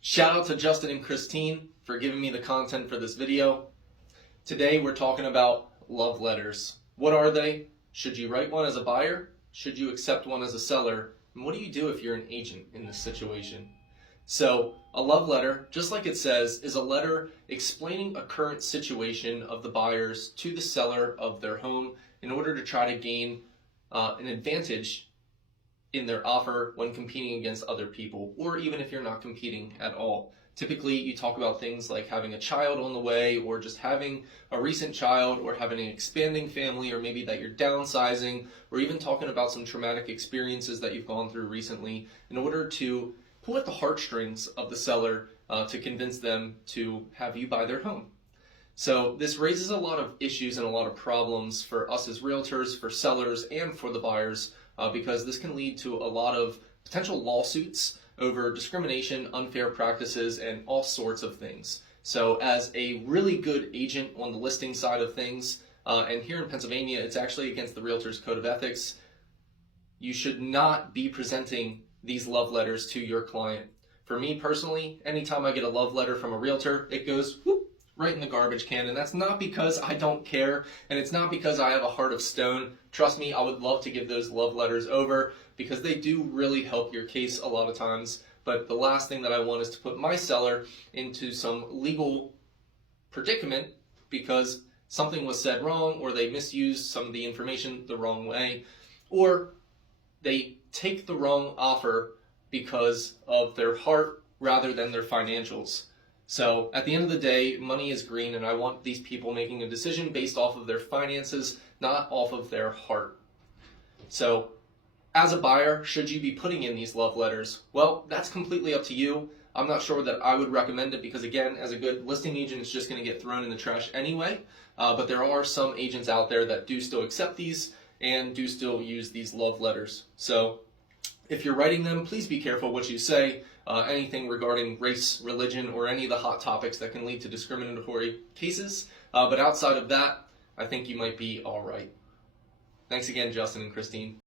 Shout out to Justin and Christine for giving me the content for this video. Today we're talking about love letters. What are they? Should you write one as a buyer? Should you accept one as a seller? And what do you do if you're an agent in this situation? So a love letter, just like it says, is a letter explaining a current situation of the buyers to the seller of their home in order to try to gain an advantage in their offer when competing against other people, or even if you're not competing at all. Typically, you talk about things like having a child on the way, or just having a recent child, or having an expanding family, or maybe that you're downsizing, or even talking about some traumatic experiences that you've gone through recently in order to pull at the heartstrings of the seller to convince them to have you buy their home. So this raises a lot of issues and a lot of problems for us as realtors, for sellers, and for the buyers, because this can lead to a lot of potential lawsuits over discrimination, unfair practices, and all sorts of things. So as a really good agent on the listing side of things, and here in Pennsylvania, it's actually against the Realtors Code of Ethics, you should not be presenting these love letters to your client. For me personally, anytime I get a love letter from a realtor, it goes whoop, right in the garbage can, and that's not because I don't care, and it's not because I have a heart of stone. Trust me, I would love to give those love letters over because they do really help your case a lot of times, but the last thing that I want is to put my seller into some legal predicament because something was said wrong, or they misused some of the information the wrong way, or they take the wrong offer because of their heart rather than their financials. So at the end of the day, money is green, and I want these people making a decision based off of their finances, not off of their heart. So as a buyer, should you be putting in these love letters? Well, that's completely up to you. I'm not sure that I would recommend it because, again, as a good listing agent, it's just going to get thrown in the trash anyway. But there are some agents out there that do still accept these and do still use these love letters. So if you're writing them, please be careful what you say. Anything regarding race, religion, or any of the hot topics that can lead to discriminatory cases. But outside of that, I think you might be all right. Thanks again, Justin and Christine.